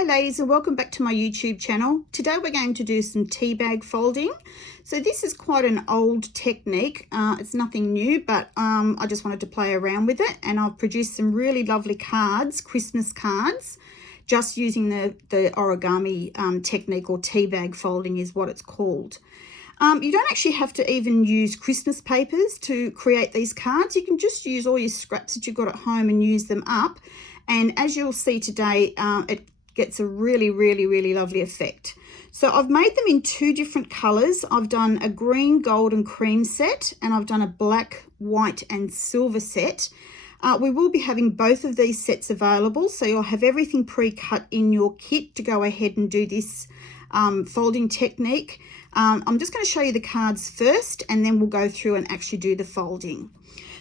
Hi ladies, and welcome back to my YouTube channel. Today we're going to do some tea bag folding. So this is quite an old technique. It's nothing new, but I just wanted to play around with it, and I've produced some really lovely cards, Christmas cards, just using the origami technique, or tea bag folding is what it's called. You don't actually have to even use Christmas papers to create these cards. You can just use all your scraps that you've got at home and use them up. And as you'll see today, it gets a really lovely effect. So I've made them in two different colors. I've done a green, gold and cream set, and I've done a black, white and silver set. We will be having both of these sets available, so you'll have everything pre-cut in your kit to go ahead and do this folding technique. I'm just going to show you the cards first, and then we'll go through and actually do the folding.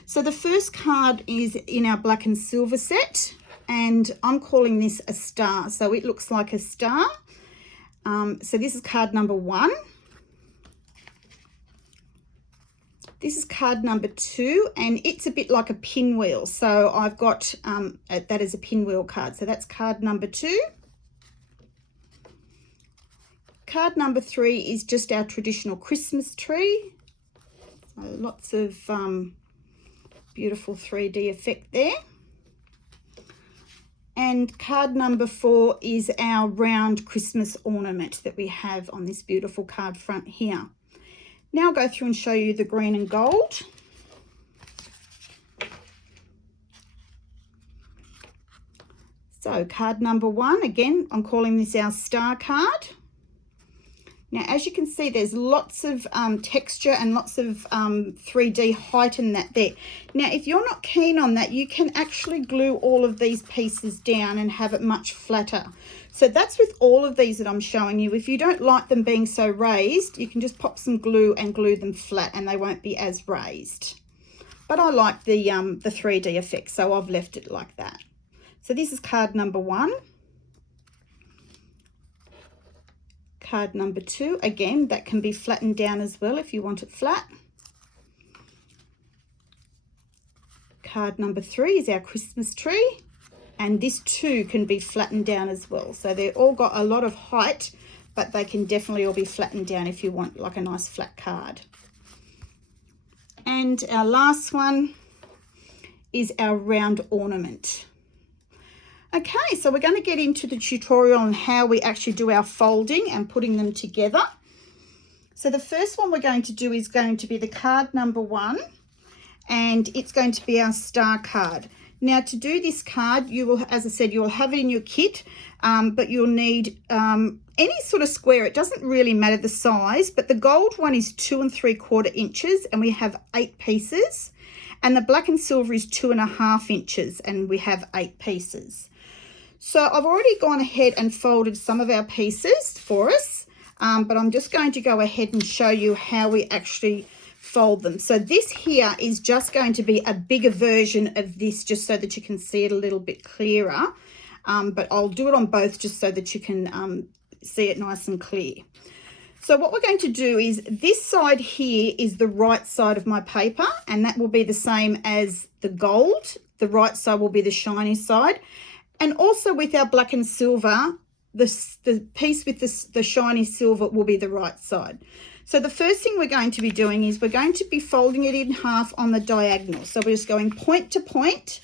So the first card is in our black and silver set, and I'm calling this a star. So it looks like a star. So this is card number 1. This is card number 2, and it's a bit like a pinwheel. So I've got that as a pinwheel card. So that's card number 2. Card number 3 is just our traditional Christmas tree. So lots of beautiful 3D effect there. And card number 4 is our round Christmas ornament that we have on this beautiful card front here. Now I'll go through and show you the green and gold. So card number 1, again, I'm calling this our star card. Now, as you can see, there's lots of texture and lots of 3D height in that there. Now, if you're not keen on that, you can actually glue all of these pieces down and have it much flatter. So that's with all of these that I'm showing you. If you don't like them being so raised, you can just pop some glue and glue them flat and they won't be as raised. But I like the 3D effect, so I've left it like that. So this is card number 1. Card number 2, again, that can be flattened down as well if you want it flat. Card number 3 is our Christmas tree, and this too can be flattened down as well. So they've all got a lot of height, but they can definitely all be flattened down if you want like a nice flat card. And our last one is our round ornament. Okay, so we're going to get into the tutorial on how we actually do our folding and putting them together. So the first one we're going to do is going to be the card number 1, and it's going to be our star card. Now, to do this card, you will, as I said, you'll have it in your kit, but you'll need any sort of square. It doesn't really matter the size, but the gold one is 2 3/4 inches, and we have 8 pieces, and the black and silver is 2 1/2 inches, and we have 8 pieces. So I've already gone ahead and folded some of our pieces for us, but I'm just going to go ahead and show you how we actually fold them. So this here is just going to be a bigger version of this, just so that you can see it a little bit clearer, but I'll do it on both just so that you can see it nice and clear. So what we're going to do is, this side here is the right side of my paper, and that will be the same as the gold. The right side will be the shiny side. And also with our black and silver, the piece with the shiny silver will be the right side. So the first thing we're going to be doing is we're going to be folding it in half on the diagonal. So we're just going point to point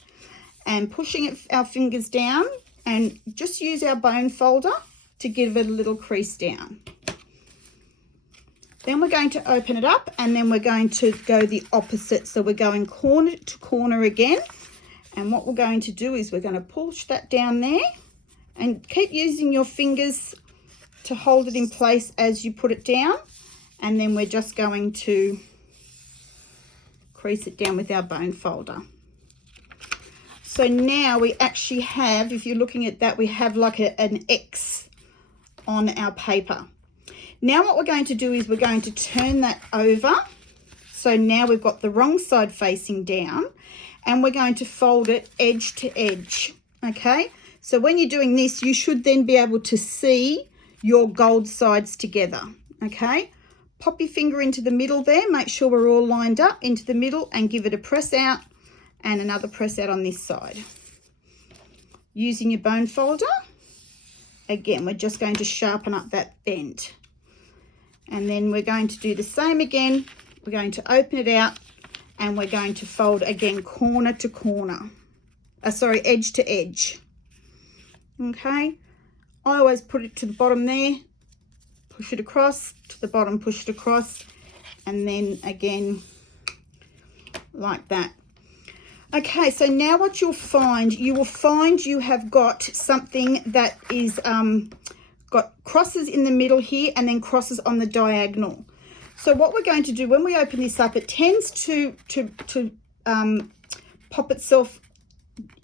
and pushing our fingers down, and just use our bone folder to give it a little crease down. Then we're going to open it up, and then we're going to go the opposite. So we're going corner to corner again. And what we're going to do is we're going to push that down there, and keep using your fingers to hold it in place as you put it down. And then we're just going to crease it down with our bone folder. So now we actually have, if you're looking at that, we have like an X on our paper. Now what we're going to do is we're going to turn that over. So now we've got the wrong side facing down, and we're going to fold it edge to edge. Okay, so when you're doing this, you should then be able to see your gold sides together. Okay, pop your finger into the middle there, make sure we're all lined up into the middle, and give it a press out and another press out on this side. Using your bone folder, again, we're just going to sharpen up that bend. And then we're going to do the same again. We're going to open it out and we're going to fold again corner to corner. Edge to edge. Okay, I always put it to the bottom there, push it across, to the bottom, push it across, and then again like that. Okay, so now what you will find you have got something that is got crosses in the middle here and then crosses on the diagonal. So what we're going to do when we open this up, it tends to pop itself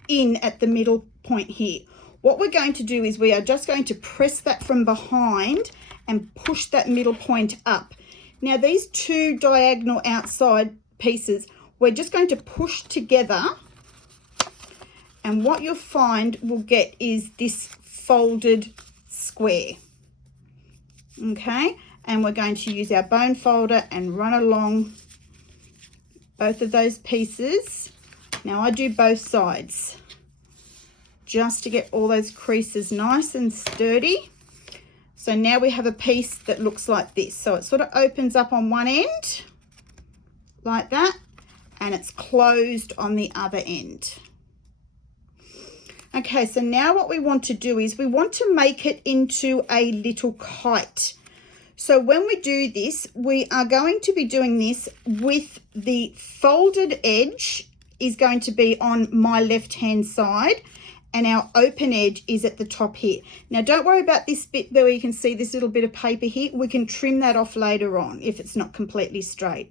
in at the middle point here. What we're going to do is we are just going to press that from behind and push that middle point up. Now these two diagonal outside pieces, we're just going to push together, and what you'll find we'll get is this folded square. Okay, and we're going to use our bone folder and run along both of those pieces. Now I do both sides just to get all those creases nice and sturdy. So now we have a piece that looks like this. So it sort of opens up on one end like that, and it's closed on the other end. Okay, so now what we want to do is we want to make it into a little kite. So when we do this, we are going to be doing this with the folded edge is going to be on my left hand side, and our open edge is at the top here. Now don't worry about this bit where you can see this little bit of paper here. We can trim that off later on if it's not completely straight.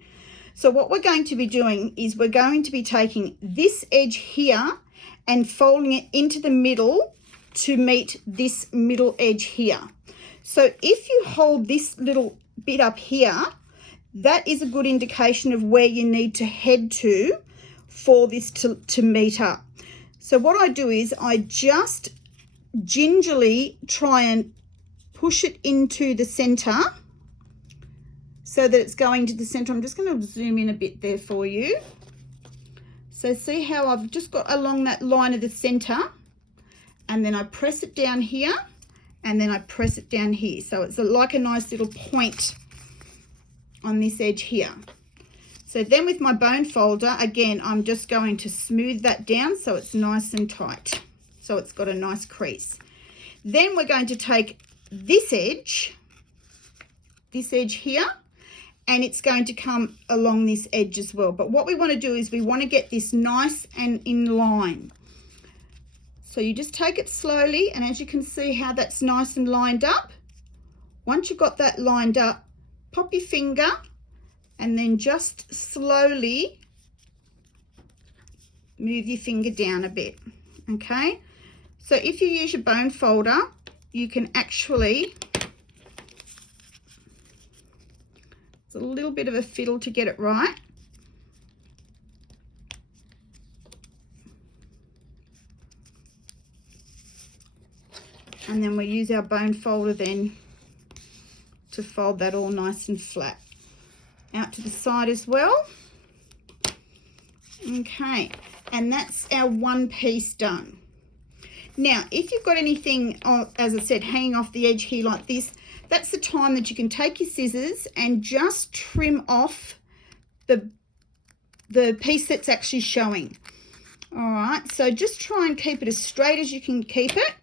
So what we're going to be doing is we're going to be taking this edge here and folding it into the middle to meet this middle edge here. So if you hold this little bit up here, that is a good indication of where you need to head to for this to meet up. So what I do is I just gingerly try and push it into the center so that it's going to the center. I'm just going to zoom in a bit there for you. So see how I've just got along that line of the center, and then I press it down here, and then I press it down here. So it's like a nice little point on this edge here. So then with my bone folder, again, I'm just going to smooth that down so it's nice and tight. So it's got a nice crease. Then we're going to take this edge here, and it's going to come along this edge as well. But what we want to do is we want to get this nice and in line. So you just take it slowly, and as you can see how that's nice and lined up. Once you've got that lined up, pop your finger and then just slowly move your finger down a bit, okay? So if you use your bone folder, you can actually, it's a little bit of a fiddle to get it right. And then we use our bone folder then to fold that all nice and flat. Out to the side as well. Okay, and that's our one piece done. Now, if you've got anything, as I said, hanging off the edge here like this, that's the time that you can take your scissors and just trim off the piece that's actually showing. All right, so just try and keep it as straight as you can keep it.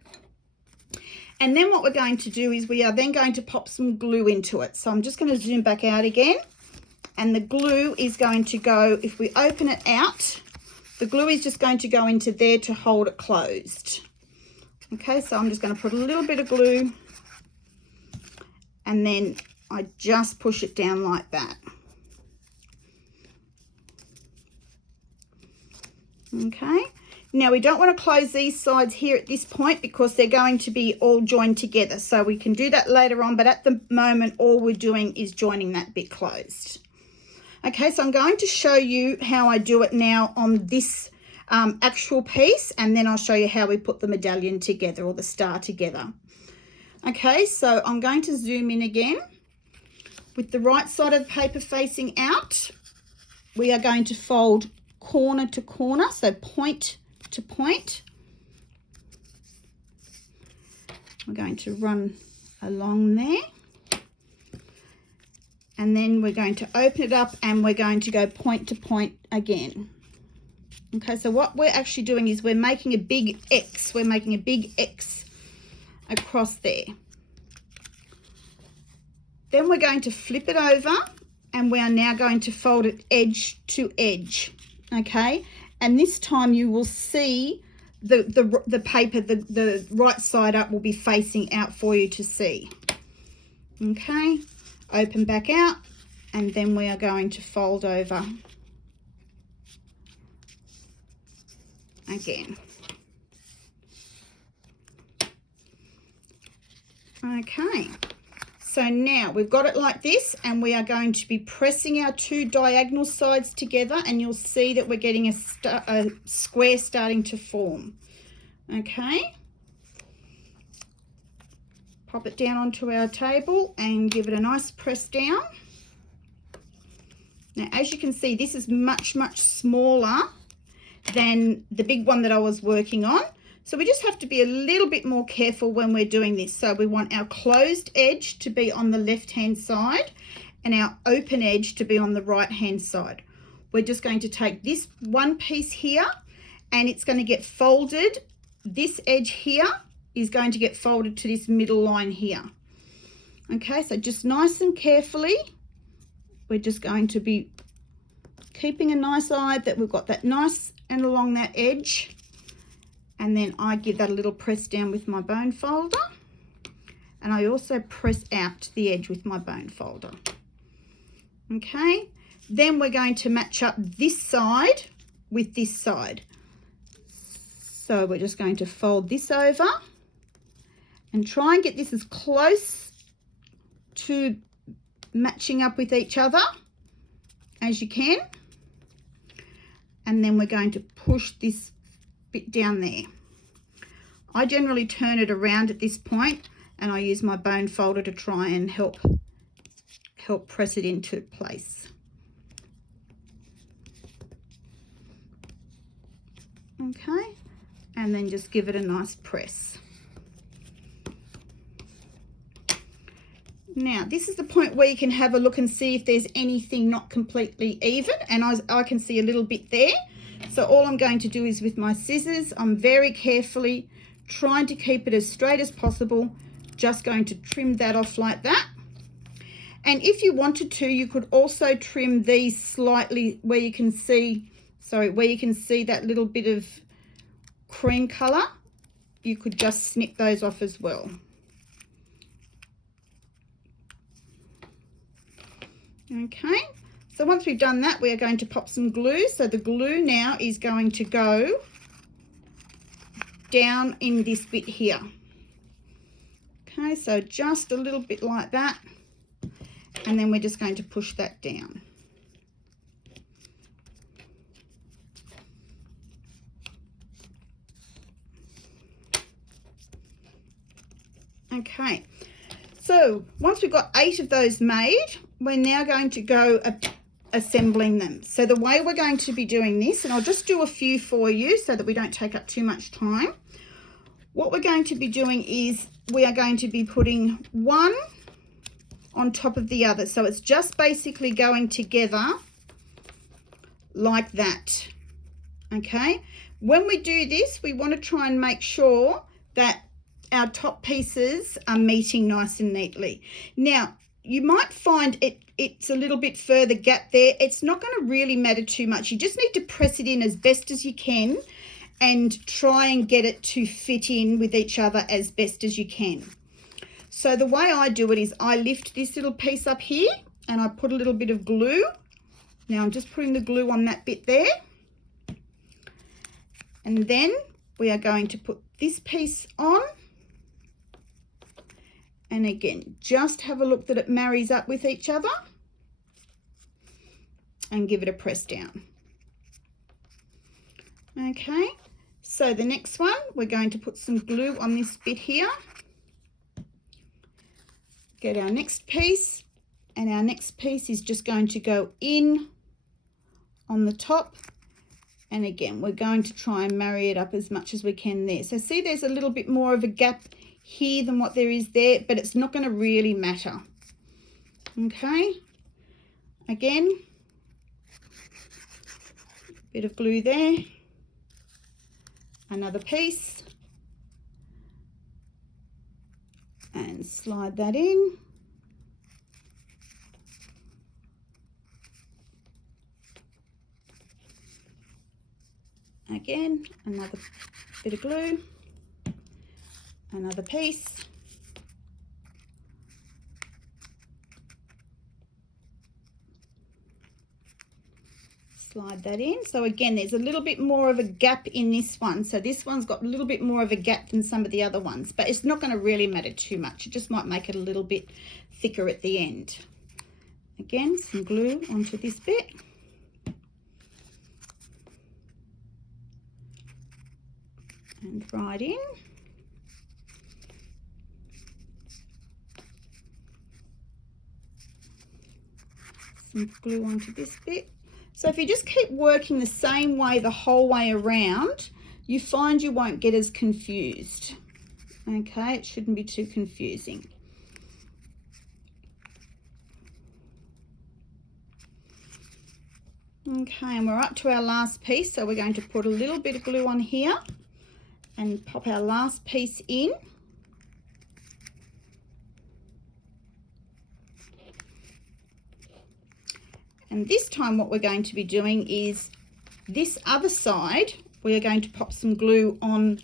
And then what we're going to do is we are then going to pop some glue into it. So I'm just going to zoom back out again. And the glue is going to go, if we open it out, the glue is just going to go into there to hold it closed. Okay, so I'm just going to put a little bit of glue, and then I just push it down like that. Okay, now we don't want to close these sides here at this point because they're going to be all joined together. So we can do that later on, but at the moment, all we're doing is joining that bit closed. Okay, so I'm going to show you how I do it now on this actual piece, and then I'll show you how we put the medallion together or the star together. Okay, so I'm going to zoom in again. With the right side of the paper facing out, we are going to fold corner to corner, so point to point. We're going to run along there. And then we're going to open it up and we're going to go point to point again. Okay, so what we're actually doing is we're making a big X. We're making a big X across there. Then we're going to flip it over and we are now going to fold it edge to edge. Okay, and this time you will see the paper, the right side up will be facing out for you to see. Okay, open back out and then we are going to fold over again. Okay, so now we've got it like this and we are going to be pressing our two diagonal sides together and you'll see that we're getting a square starting to form. Okay, pop it down onto our table and give it a nice press down. Now as you can see, this is much smaller than the big one that I was working on, so we just have to be a little bit more careful when we're doing this. So we want our closed edge to be on the left hand side and our open edge to be on the right hand side. We're just going to take this one piece here and it's going to get folded. This edge here is going to get folded to this middle line here. Okay, so just nice and carefully, we're just going to be keeping a nice eye that we've got that nice and along that edge, and then I give that a little press down with my bone folder, and I also press out to the edge with my bone folder. Okay, then we're going to match up this side with this side. So we're just going to fold this over and try and get this as close to matching up with each other as you can. And then we're going to push this bit down there. I generally turn it around at this point and I use my bone folder to try and help press it into place. Okay, and then just give it a nice press. Now this is the point where you can have a look and see if there's anything not completely even, and I can see a little bit there. So all I'm going to do is with my scissors, I'm very carefully trying to keep it as straight as possible, just going to trim that off like that. And if you wanted to, you could also trim these slightly where you can see, where you can see that little bit of cream color. You could just snip those off as well. Okay, so once we've done that, we are going to pop some glue. So the glue now is going to go down in this bit here. Okay, so just a little bit like that, and then we're just going to push that down. Okay, so once we've got 8 of those made, we're now going to go assembling them. So the way we're going to be doing this, and I'll just do a few for you so that we don't take up too much time. What we're going to be doing is we are going to be putting one on top of the other. So it's just basically going together like that. Okay, when we do this, we want to try and make sure that our top pieces are meeting nice and neatly. Now, you might find it's a little bit further gap there. It's not going to really matter too much. You just need to press it in as best as you can and try and get it to fit in with each other as best as you can. So the way I do it is I lift this little piece up here and I put a little bit of glue. Now I'm just putting the glue on that bit there. And then we are going to put this piece on. And again, just have a look that it marries up with each other and give it a press down. Okay, so the next one, we're going to put some glue on this bit here. Get our next piece, and our next piece is just going to go in on the top. And again, we're going to try and marry it up as much as we can there. So see, there's a little bit more of a gap here than what there is there, but it's not going to really matter. Okay, again, bit of glue there, another piece, and slide that in. Again, another bit of glue, another piece, slide that in. So again, there's a little bit more of a gap in this one. So this one's got a little bit more of a gap than some of the other ones, but it's not going to really matter too much. It just might make it a little bit thicker at the end. Again, some glue onto this bit. And right in. Some glue onto this bit. So if you just keep working the same way the whole way around, you find you won't get as confused. Okay, it shouldn't be too confusing. Okay, and we're up to our last piece, so we're going to put a little bit of glue on here and pop our last piece in. And this time what we're going to be doing is this other side, we are going to pop some glue on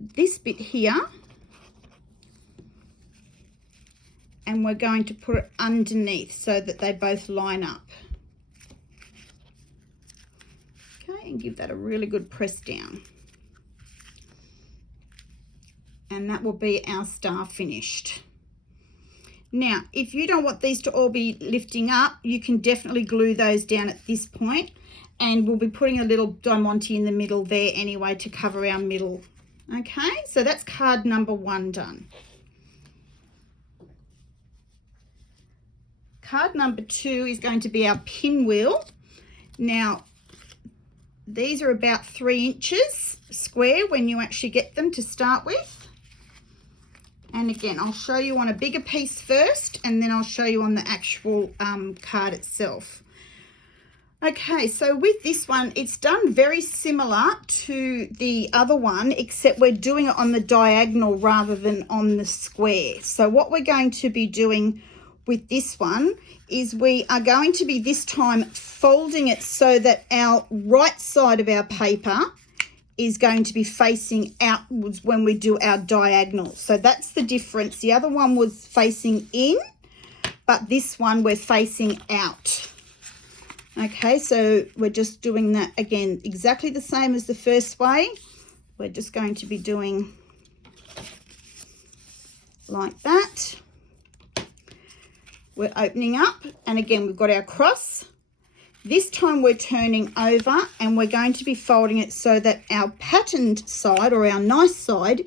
this bit here, and we're going to put it underneath so that they both line up. Okay, and give that a really good press down. And that will be our star finished. Now, if you don't want these to all be lifting up, you can definitely glue those down at this point, and we'll be putting a little diamante in the middle there anyway to cover our middle. Okay, so that's card number 1 done. Card number 2 is going to be our pinwheel. Now, these are about 3 inches square when you actually get them to start with. And again, I'll show you on a bigger piece first, and then I'll show you on the actual card itself. Okay, so with this one, it's done very similar to the other one, except we're doing it on the diagonal rather than on the square. So what we're going to be doing with this one is we are going to be this time folding it so that our right side of our paper is going to be facing outwards when we do our diagonal. So that's the difference. The other one was facing in, but this one we're facing out. Okay, so we're just doing that again, exactly the same as the first way. We're just going to be doing like that. We're opening up, and again, we've got our cross. This time we're turning over, and we're going to be folding it so that our patterned side, or our nice side,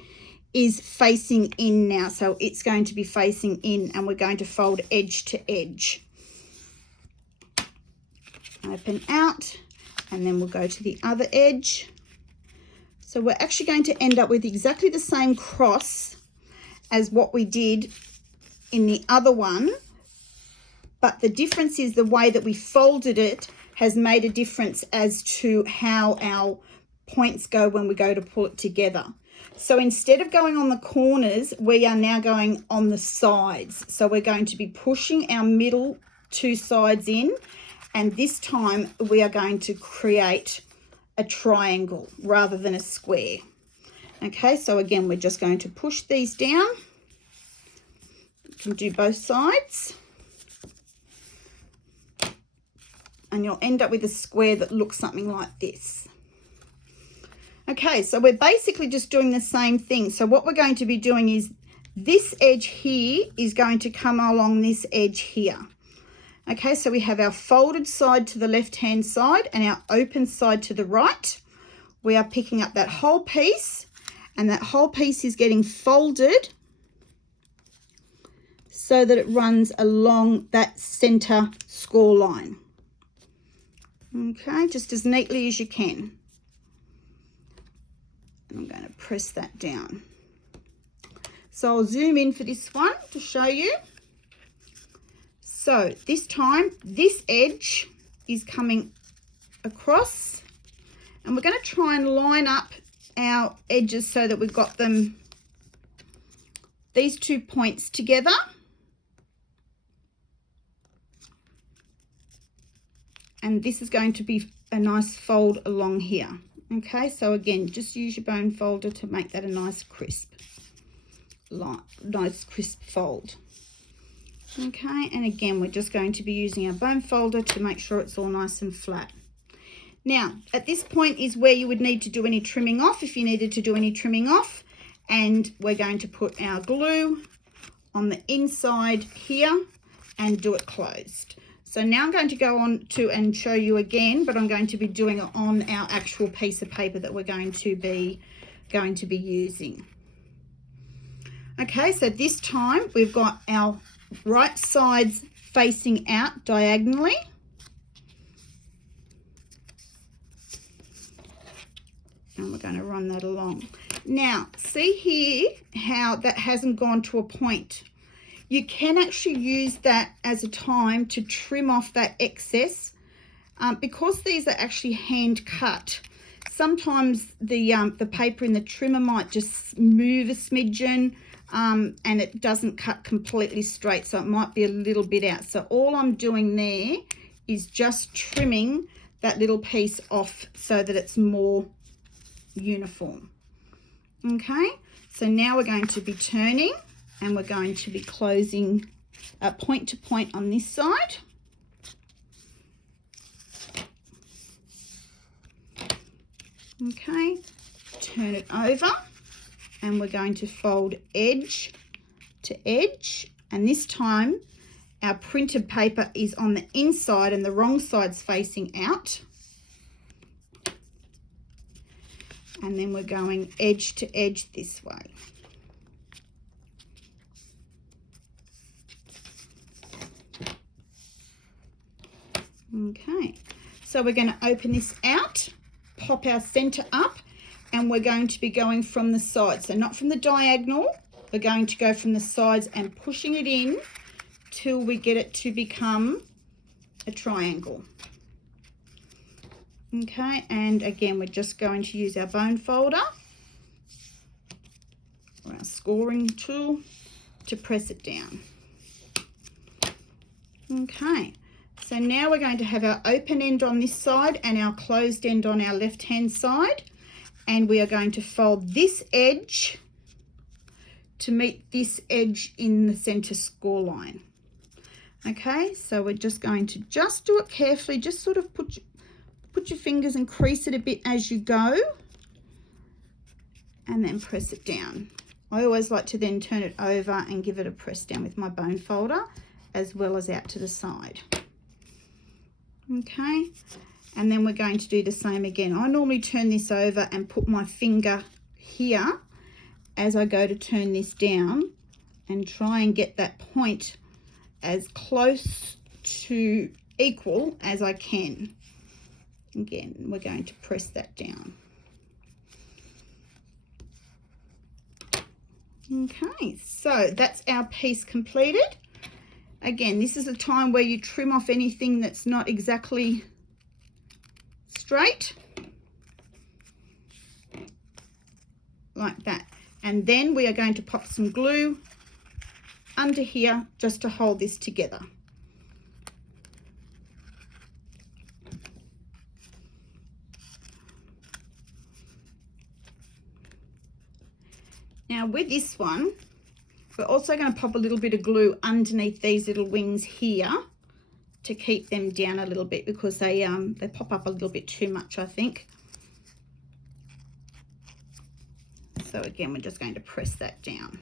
is facing in now. So it's going to be facing in, and we're going to fold edge to edge. Open out, and then we'll go to the other edge. So we're actually going to end up with exactly the same cross as what we did in the other one, but the difference is the way that we folded it has made a difference as to how our points go when we go to pull it together. So instead of going on the corners, we are now going on the sides. So we're going to be pushing our middle 2 sides in, and this time we are going to create a triangle rather than a square. Okay, so again, we're just going to push these down. You can do both sides, and you'll end up with a square that looks something like this. Okay, so we're basically just doing the same thing. So what we're going to be doing is this edge here is going to come along this edge here. Okay, so we have our folded side to the left-hand side and our open side to the right. We are picking up that whole piece, and that whole piece is getting folded so that it runs along that center score line. Okay, just as neatly as you can. I'm going to press that down. So I'll zoom in for this one to show you. So this time, this edge is coming across, and we're going to try and line up our edges so that we've got them, these 2 points together. And this is going to be a nice fold along here. Okay, so again, just use your bone folder to make that a nice crisp fold. Okay, and again, we're just going to be using our bone folder to make sure it's all nice and flat. Now, at this point is where you would need to do any trimming off, if you needed to do any trimming off. And we're going to put our glue on the inside here and do it closed. So now I'm going to go on to and show you again, but I'm going to be doing it on our actual piece of paper that we're going to be using. Okay, so this time we've got our right sides facing out diagonally. And we're going to run that along. Now, see here how that hasn't gone to a point. You can actually use that as a time to trim off that excess. Because these are actually hand cut, sometimes the paper in the trimmer might just move a smidgen, and it doesn't cut completely straight, so it might be a little bit out. So all I'm doing there is just trimming that little piece off so that it's more uniform. Okay, so now we're going to be turning and we're going to be closing point to point on this side. Okay, turn it over and we're going to fold edge to edge, and this time our printed paper is on the inside and the wrong side's facing out. And then we're going edge to edge this way. Okay, so we're going to open this out, pop our center up, and we're going to be going from the sides. So not from the diagonal, we're going to go from the sides and pushing it in till we get it to become a triangle. Okay, and again, we're just going to use our bone folder or our scoring tool to press it down. Okay, so now we're going to have our open end on this side and our closed end on our left hand side, and we are going to fold this edge to meet this edge in the center score line. Okay, so we're just going to just do it carefully, just sort of put your fingers and crease it a bit as you go, and then press it down. I always like to then turn it over and give it a press down with my bone folder, as well as out to the side. Okay, and then we're going to do the same again. I normally turn this over and put my finger here as I go to turn this down and try and get that point as close to equal as I can. Again, we're going to press that down. Okay, so that's our piece completed. Again, this is a time where you trim off anything that's not exactly straight, like that. And then we are going to pop some glue under here just to hold this together. Now with this one, we're also going to pop a little bit of glue underneath these little wings here to keep them down a little bit, because they pop up a little bit too much, I think. So again, we're just going to press that down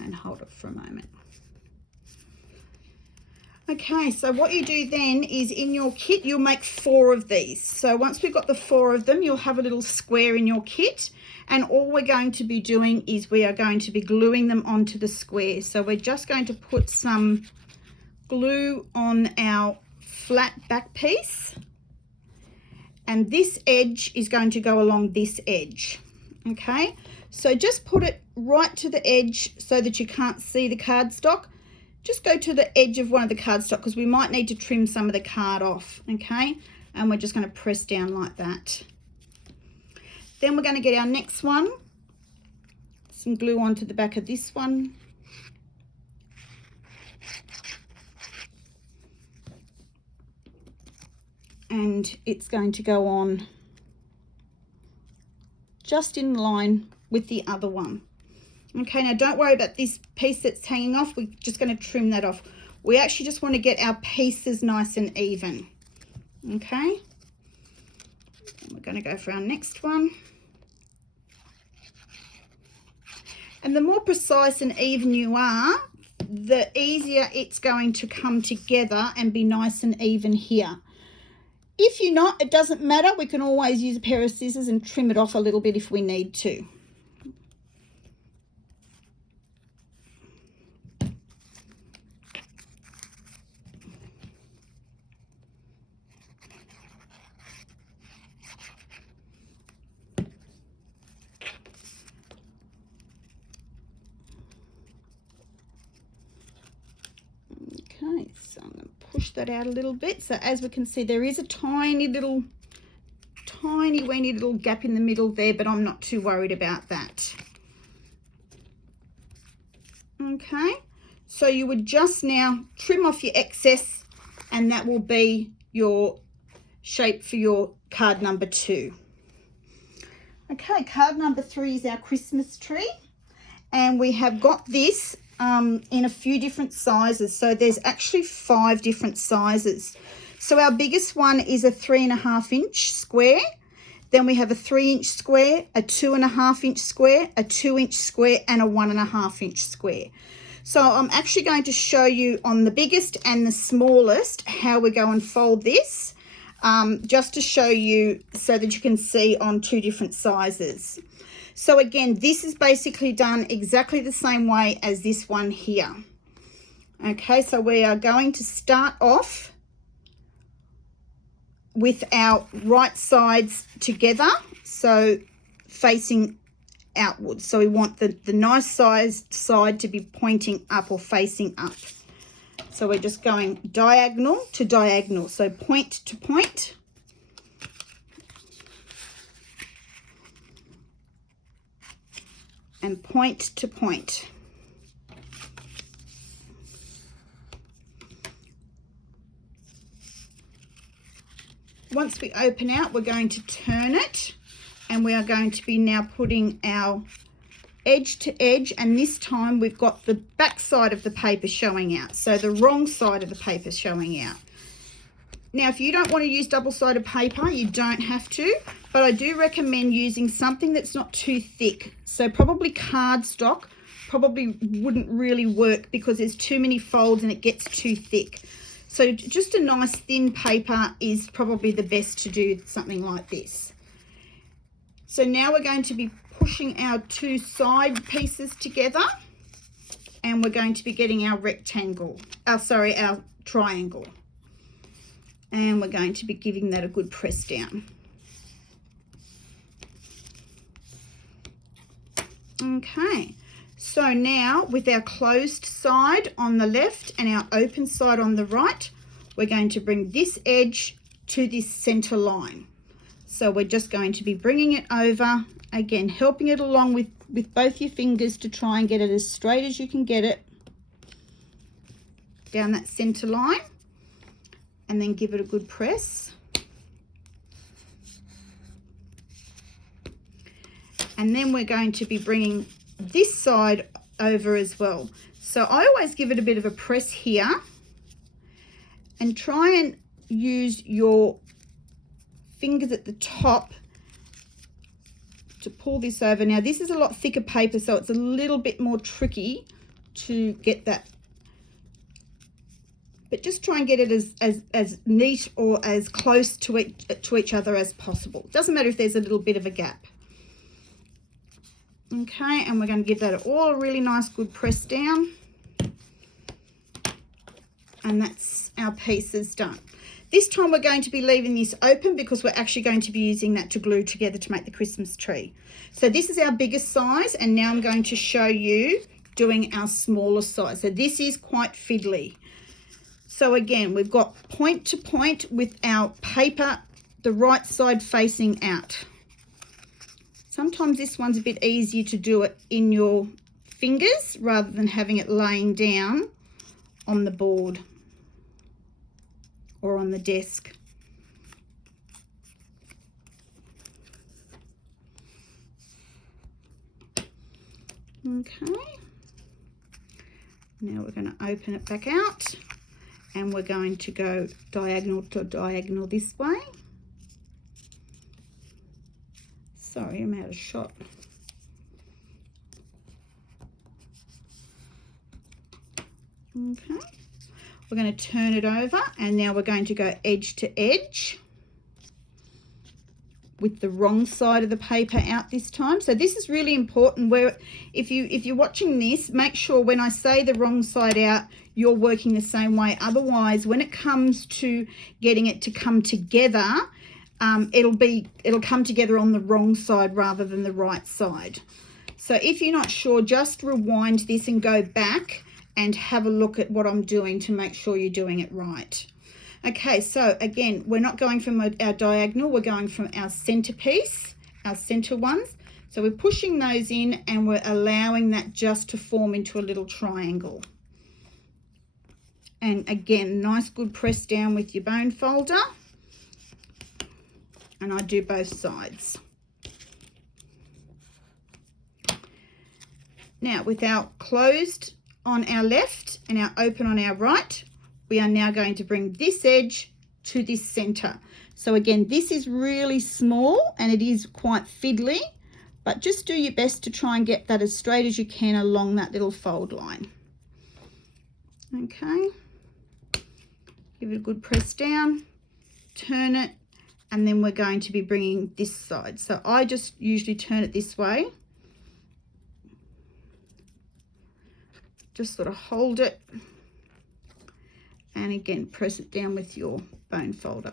and hold it for a moment. Okay, so what you do then is in your kit, you'll make 4 of these. So once we've got the 4 of them, you'll have a little square in your kit, and all we're going to be doing is we are going to be gluing them onto the square. So we're just going to put some glue on our flat back piece, and this edge is going to go along this edge. Okay, so just put it right to the edge so that you can't see the cardstock. Just go to the edge of one of the cardstock because we might need to trim some of the card off. Okay, and we're just going to press down like that. Then we're going to get our next one, some glue onto the back of this one. And it's going to go on just in line with the other one. Okay, now don't worry about this piece that's hanging off. We're just going to trim that off. We actually just want to get our pieces nice and even. Okay, and we're going to go for our next one. And the more precise and even you are, the easier it's going to come together and be nice and even here. If you're not, it doesn't matter. We can always use a pair of scissors and trim it off a little bit if we need to. Okay, so I'm going to push that out a little bit. So as we can see, there is a tiny weeny little gap in the middle there, but I'm not too worried about that. Okay, so you would just now trim off your excess, and that will be your shape for your card number 2. Okay, card number 3 is our Christmas tree, and we have got this in a few different sizes. So there's actually 5 different sizes. So our biggest one is a 3.5 inch square. Then we have a 3 inch square, a 2.5 inch square, a 2 inch square, and a 1.5 inch square. So I'm actually going to show you on the biggest and the smallest how we go and fold this, just to show you so that you can see on 2 different sizes. So again, this is basically done exactly the same way as this one here. Okay, so we are going to start off with our right sides together, so facing outwards. So we want the nice sized side to be pointing up or facing up. So we're just going diagonal to diagonal, so point to point. And point to point. Once we open out, we're going to turn it, and we are going to be now putting our edge to edge, and this time we've got the back side of the paper showing out, so the wrong side of the paper showing out. Now, if you don't want to use double-sided paper, you don't have to, but I do recommend using something that's not too thick. So probably cardstock probably wouldn't really work because there's too many folds and it gets too thick. So just a nice thin paper is probably the best to do something like this. So now we're going to be pushing our 2 side pieces together, and we're going to be getting our rectangle, our triangle. And we're going to be giving that a good press down. Okay, so now with our closed side on the left and our open side on the right, we're going to bring this edge to this center line. So we're just going to be bringing it over, again, helping it along with both your fingers to try and get it as straight as you can get it down that center line. And then give it a good press. And then we're going to be bringing this side over as well. So I always give it a bit of a press here and try and use your fingers at the top to pull this over. Now this is a lot thicker paper, so it's a little bit more tricky to get that. But just try and get it as neat or as close to each other as possible. Doesn't matter if there's a little bit of a gap. Okay, and we're going to give that all a really nice good press down. And that's our pieces done. This time we're going to be leaving this open because we're actually going to be using that to glue together to make the Christmas tree. So this is our biggest size, and now I'm going to show you doing our smaller size. So this is quite fiddly. So again, we've got point to point with our paper, the right side facing out. Sometimes this one's a bit easier to do it in your fingers rather than having it laying down on the board or on the desk. Okay, now we're going to open it back out, and we're going to go diagonal to diagonal this way. Sorry, I'm out of shot. Okay, we're going to turn it over, and now we're going to go edge to edge with the wrong side of the paper out this time. So this is really important, where if you're watching this, make sure when I say the wrong side out, you're working the same way. Otherwise, when it comes to getting it to come together, it'll come together on the wrong side rather than the right side. So if you're not sure, just rewind this and go back and have a look at what I'm doing to make sure you're doing it right. Okay, so again, we're not going from our diagonal, we're going from our centerpiece, our center ones. So we're pushing those in, and we're allowing that just to form into a little triangle. And again, nice good press down with your bone folder. And I do both sides. Now, with our closed on our left and our open on our right, we are now going to bring this edge to this center. So again, this is really small and it is quite fiddly, but just do your best to try and get that as straight as you can along that little fold line. Okay, give it a good press down, turn it, and then we're going to be bringing this side. So I just usually turn it this way. Just sort of hold it, and again press it down with your bone folder.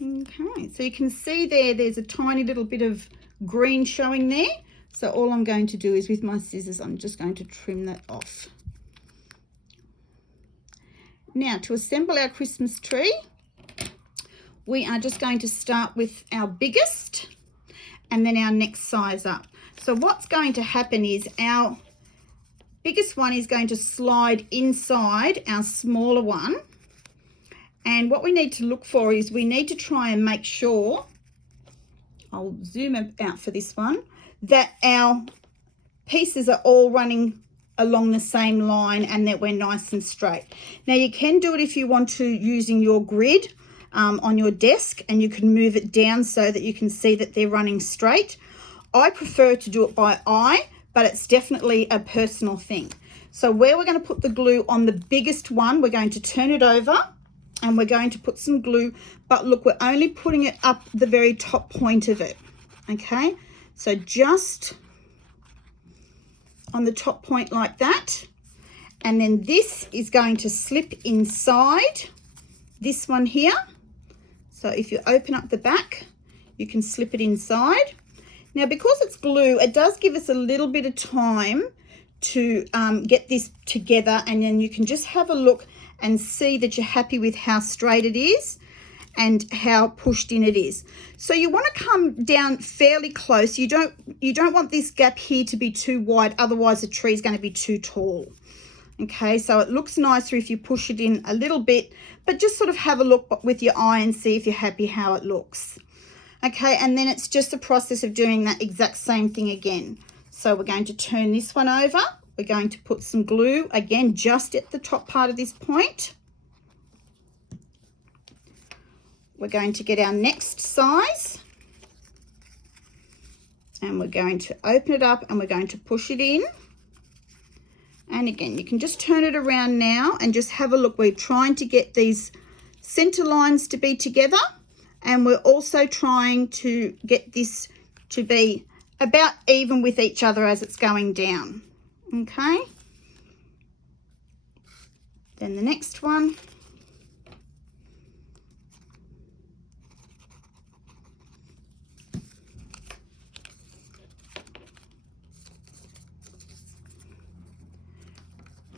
Okay, so you can see there's a tiny little bit of green showing there. So all I'm going to do is with my scissors, I'm just going to trim that off. Now, to assemble our Christmas tree, we are just going to start with our biggest and then our next size up. So what's going to happen is our biggest one is going to slide inside our smaller one. And what we need to look for is we need to try and make sure, I'll zoom out for this one, that our pieces are all running along the same line and that we're nice and straight. Now you can do it if you want to using your grid on your desk, and you can move it down so that you can see that they're running straight. I prefer to do it by eye, but it's definitely a personal thing. So where we're going to put the glue on the biggest one, we're going to turn it over and we're going to put some glue, but look, we're only putting it up the very top point of it. Okay, so just on the top point like that, and then this is going to slip inside this one here. So if you open up the back, you can slip it inside. Now, because it's glue, it does give us a little bit of time to get this together, and then you can just have a look and see that you're happy with how straight it is and how pushed in it is. So you want to come down fairly close. You don't want this gap here to be too wide, otherwise the tree is going to be too tall. Okay, so it looks nicer if you push it in a little bit, but just sort of have a look with your eye and see if you're happy how it looks. Okay, and then it's just a process of doing that exact same thing again. So we're going to turn this one over. We're going to put some glue, again, just at the top part of this point. We're going to get our next size. And we're going to open it up and we're going to push it in. And again, you can just turn it around now and just have a look. We're trying to get these center lines to be together. And we're also trying to get this to be about even with each other as it's going down. Okay. Then the next one.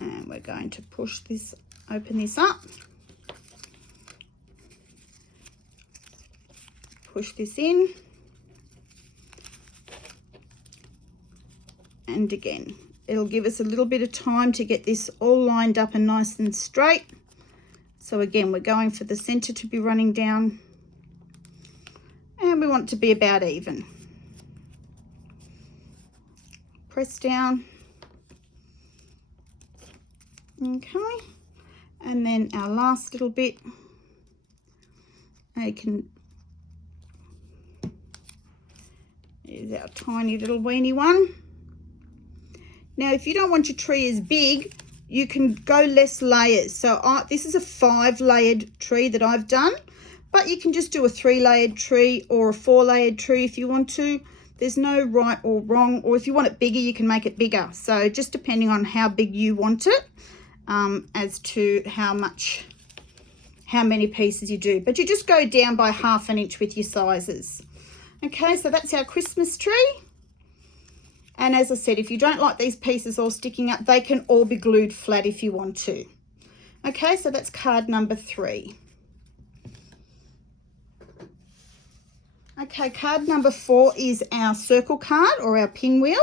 And we're going to push this, open this up. Push this in. And again, it'll give us a little bit of time to get this all lined up and nice and straight. So again, we're going for the center to be running down. And we want it to be about even. Press down. Okay, and then our last little bit, is our tiny little weeny one. Now, if you don't want your tree as big, you can go less layers. So this is a 5-layered tree that I've done, but you can just do a 3-layered tree or a 4-layered tree if you want to. There's no right or wrong, or if you want it bigger, you can make it bigger. So just depending on how big you want it. As to how many pieces you do, but you just go down by 1/2 inch with your sizes. Okay, so that's our Christmas tree. And as I said, if you don't like these pieces all sticking up, they can all be glued flat if you want to. Okay, so that's card number 3. Okay, card number 4 is our circle card or our pinwheel.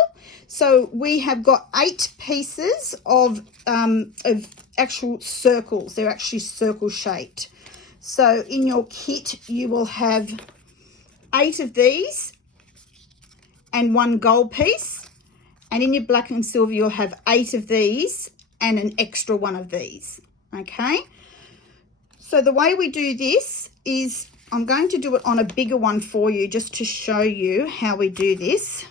So we have got 8 pieces of actual circles. They're actually circle shaped. So in your kit, you will have 8 of these and 1 gold piece. And in your black and silver, you'll have 8 of these and an extra 1 of these. Okay. So the way we do this is, I'm going to do it on a bigger one for you just to show you how we do this.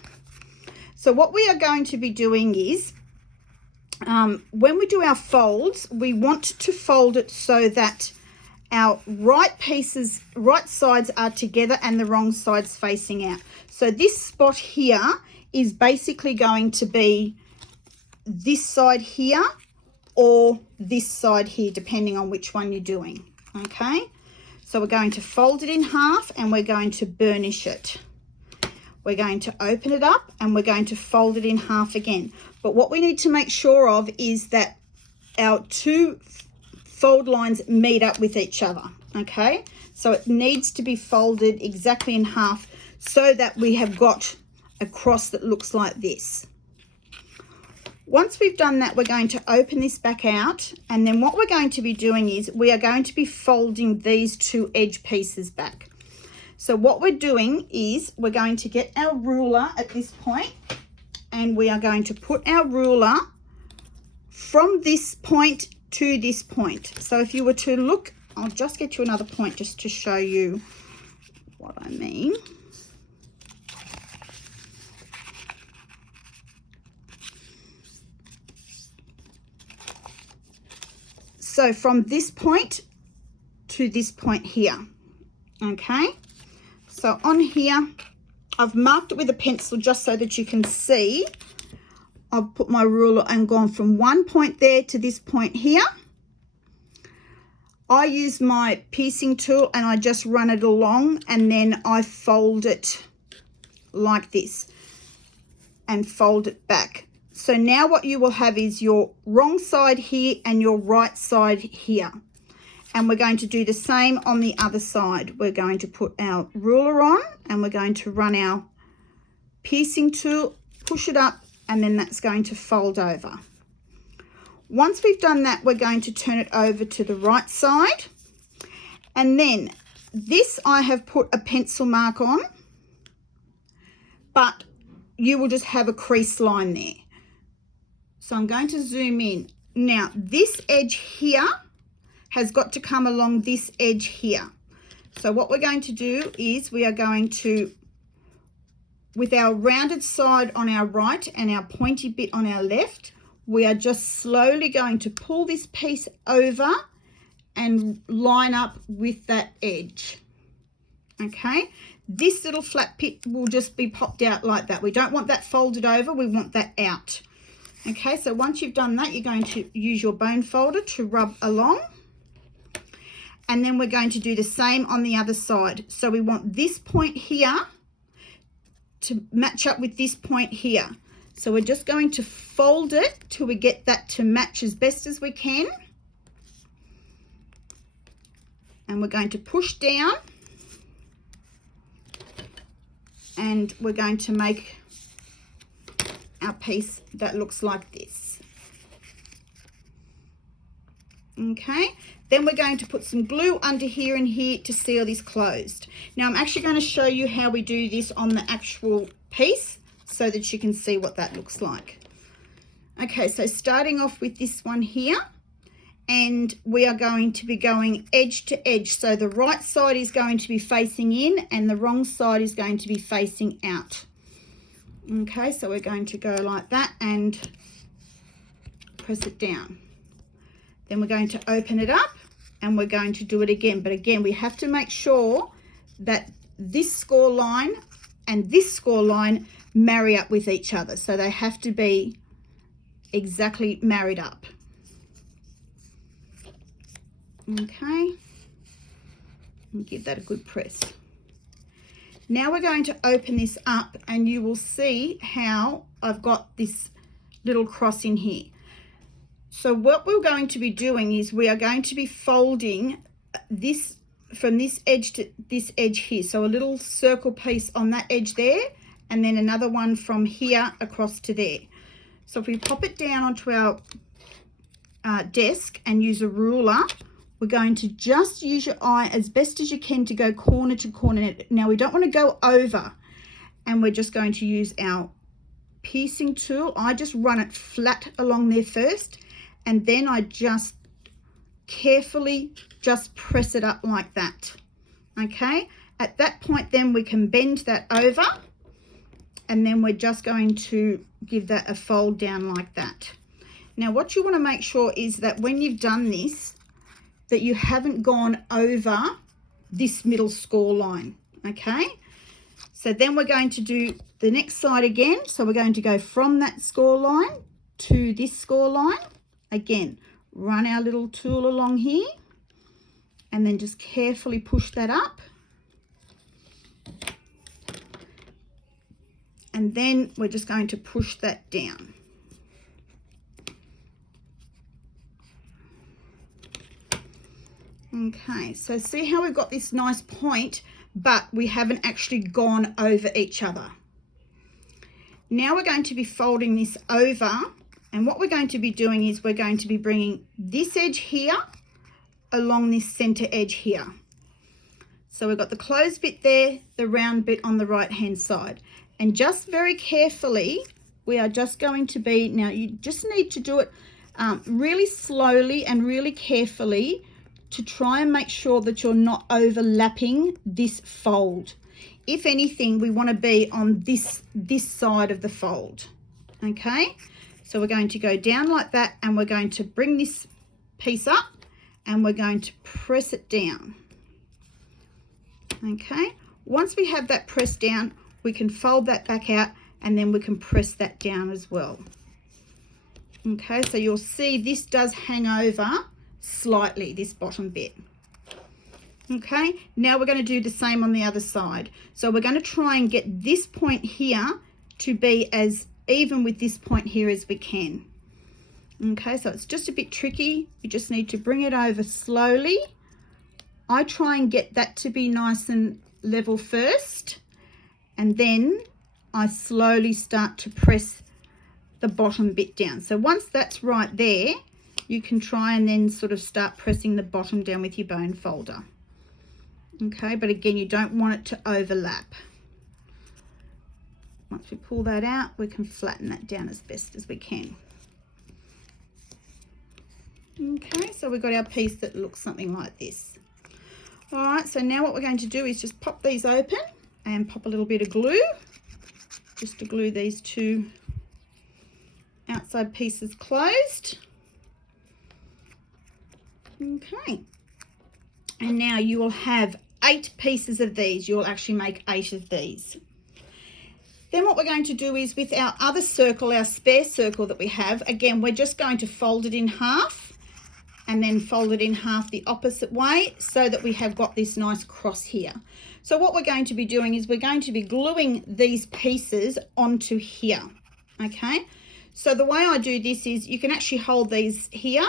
So what we are going to be doing is, when we do our folds, we want to fold it so that our right sides are together and the wrong sides facing out. So this spot here is basically going to be this side here or this side here, depending on which one you're doing. Okay. So we're going to fold it in half and we're going to burnish it. We're going to open it up and we're going to fold it in half again. But what we need to make sure of is that our 2 fold lines meet up with each other. Okay, so it needs to be folded exactly in half so that we have got a cross that looks like this. Once we've done that, we're going to open this back out, and then what we're going to be doing is we are going to be folding these 2 edge pieces back. So what we're doing is we're going to get our ruler at this point, and we are going to put our ruler from this point to this point. So if you were to look, I'll just get you another point just to show you what I mean. So from this point to this point here, okay? So on here, I've marked it with a pencil just so that you can see. I've put my ruler and gone from one point there to this point here. I use my piecing tool and I just run it along, and then I fold it like this and fold it back. So now what you will have is your wrong side here and your right side here. And we're going to do the same on the other side. We're going to put our ruler on and we're going to run our piecing tool, push it up, and then that's going to fold over. Once we've done that, we're going to turn it over to the right side. And then this I have put a pencil mark on, but you will just have a crease line there. So I'm going to zoom in. Now this edge here has got to come along this edge here. So what we're going to do is we are going to, with our rounded side on our right and our pointy bit on our left, we are just slowly going to pull this piece over and line up with that edge. Okay, this little flat bit will just be popped out like that. We don't want that folded over, we want that out. Okay, so once you've done that, you're going to use your bone folder to rub along. And then we're going to do the same on the other side. So we want this point here to match up with this point here. So we're just going to fold it till we get that to match as best as we can. And we're going to push down. And we're going to make our piece that looks like this. Okay, then we're going to put some glue under here and here to seal this closed. Now I'm actually going to show you how we do this on the actual piece so that you can see what that looks like. Okay, so starting off with this one here, and we are going to be going edge to edge. So the right side is going to be facing in and the wrong side is going to be facing out. Okay, so we're going to go like that and press it down. Then we're going to open it up and we're going to do it again. But again, we have to make sure that this score line and this score line marry up with each other. So they have to be exactly married up. Okay, and give that a good press. Now we're going to open this up and you will see how I've got this little cross in here. So what we're going to be doing is we are going to be folding this from this edge to this edge here. So a little circle piece on that edge there, and then another one from here across to there. So if we pop it down onto our desk and use a ruler, we're going to just use your eye as best as you can to go corner to corner. Now we don't want to go over, and we're just going to use our piecing tool. I just run it flat along there first, and then I just carefully just press it up like that. Okay, at that point then we can bend that over, and then we're just going to give that a fold down like that. Now what you want to make sure is that when you've done this, that you haven't gone over this middle score line. Okay, so then we're going to do the next side again. So we're going to go from that score line to this score line. Again, run our little tool along here and then just carefully push that up. And then we're just going to push that down. Okay, so see how we've got this nice point, but we haven't actually gone over each other. Now we're going to be folding this over, and what we're going to be doing is we're going to be bringing this edge here along this center edge here. So we've got the closed bit there, the round bit on the right hand side. And just very carefully, we are just going to be, now you just need to do it really slowly and really carefully to try and make sure that you're not overlapping this fold. If anything, we want to be on this side of the fold. Okay, so we're going to go down like that, and we're going to bring this piece up and we're going to press it down. Okay, once we have that pressed down, we can fold that back out and then we can press that down as well. Okay, so you'll see this does hang over slightly, this bottom bit. Okay, now we're going to do the same on the other side. So we're going to try and get this point here to be as even with this point here as we can. Okay, so it's just a bit tricky. You just need to bring it over slowly. I try and get that to be nice and level first, and then I slowly start to press the bottom bit down. So once that's right there, you can try and then sort of start pressing the bottom down with your bone folder. Okay, but again, you don't want it to overlap. Once we pull that out, we can flatten that down as best as we can. Okay, so we've got our piece that looks something like this. All right, so now what we're going to do is just pop these open and pop a little bit of glue, just to glue these two outside pieces closed. Okay, and now you will have 8 pieces of these. You'll actually make 8 of these. Then what we're going to do is with our other circle, our spare circle that we have, again, we're just going to fold it in half and then fold it in half the opposite way so that we have got this nice cross here. So what we're going to be doing is we're going to be gluing these pieces onto here, okay? So the way I do this is you can actually hold these here,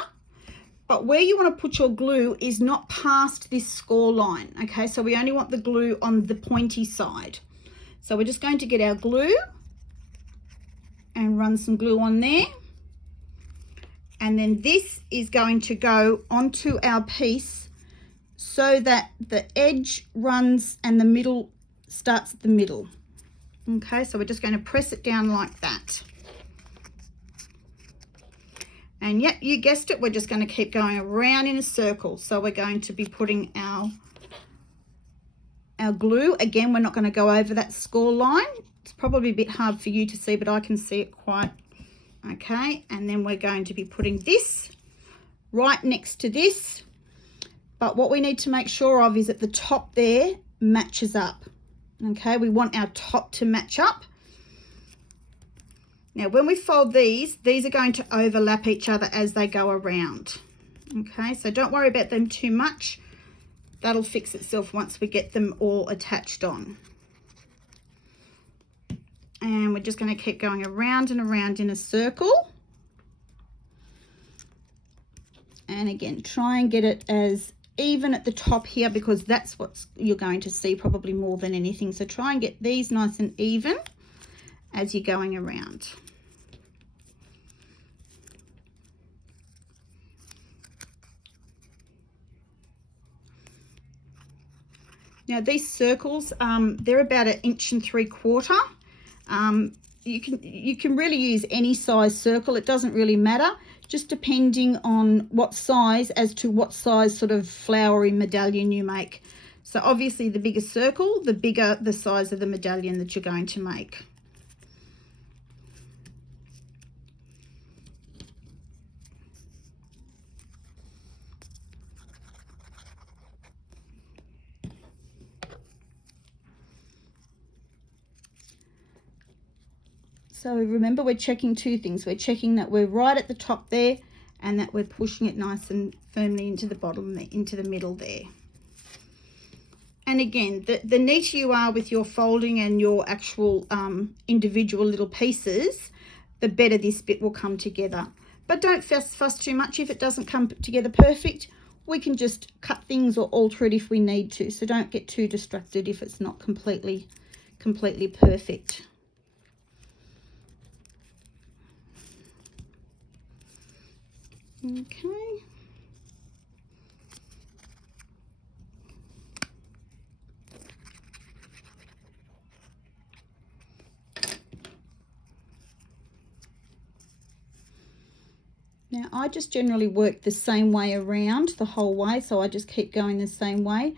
but where you want to put your glue is not past this score line, okay? So we only want the glue on the pointy side. So we're just going to get our glue and run some glue on there. And then this is going to go onto our piece so that the edge runs and the middle starts at the middle. Okay, so we're just going to press it down like that. And yep, you guessed it, we're just going to keep going around in a circle. So we're going to be putting our glue. Again, we're not going to go over that score line. It's probably a bit hard for you to see, but I can see it quite okay. And then we're going to be putting this right next to this. But what we need to make sure of is that the top there matches up. Okay, we want our top to match up. Now, when we fold these are going to overlap each other as they go around. Okay, so don't worry about them too much. That'll fix itself once we get them all attached on. And we're just going to keep going around and around in a circle. And again, try and get it as even at the top here, because that's what you're going to see probably more than anything. So try and get these nice and even as you're going around. Now these circles, they're about 1.75 inches. You can really use any size circle. It doesn't really matter, just depending on what size as to what size sort of flowery medallion you make. So obviously the bigger circle, the bigger the size of the medallion that you're going to make. So remember, we're checking two things. We're checking that we're right at the top there and that we're pushing it nice and firmly into the bottom, into the middle there. And again, the neater you are with your folding and your actual individual little pieces, the better this bit will come together. But don't fuss too much. If it doesn't come together perfect, we can just cut things or alter it if we need to. So don't get too distracted if it's not completely perfect. Okay. Now I just generally work the same way around the whole way, so I just keep going the same way,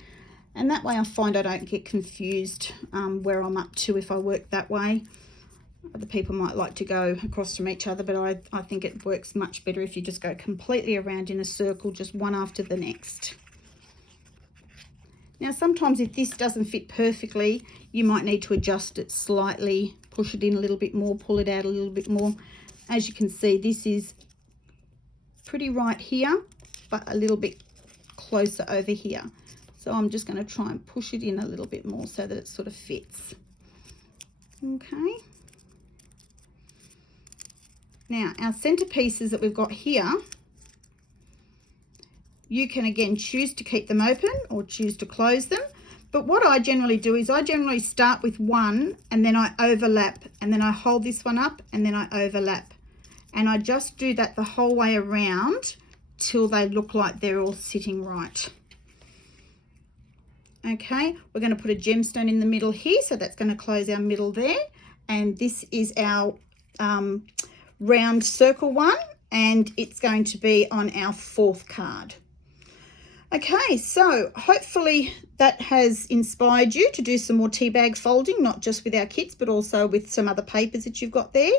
and that way I find I don't get confused where I'm up to if I work that way. Other people might like to go across from each other, but I think it works much better if you just go completely around in a circle, just one after the next. Now sometimes if this doesn't fit perfectly, you might need to adjust it slightly, push it in a little bit more, pull it out a little bit more. As you can see, this is pretty right here, but a little bit closer over here. So I'm just going to try and push it in a little bit more so that it sort of fits. Okay. Now, our centerpieces that we've got here, you can again choose to keep them open or choose to close them. But what I generally do is I generally start with one and then I overlap, and then I hold this one up and then I overlap. And I just do that the whole way around till they look like they're all sitting right. Okay, we're going to put a gemstone in the middle here, so that's going to close our middle there. And this is our round circle one, and it's going to be on our 4th card. Okay, so hopefully that has inspired you to do some more tea bag folding, not just with our kits, but also with some other papers that you've got there.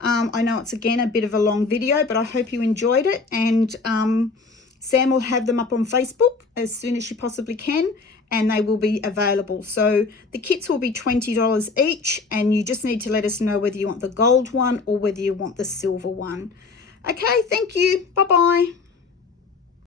I know it's again a bit of a long video, but I hope you enjoyed it, and Sam will have them up on Facebook as soon as she possibly can, and they will be available. So the kits will be $20 each, and you just need to let us know whether you want the gold one or whether you want the silver one. Okay, thank you. Bye-bye.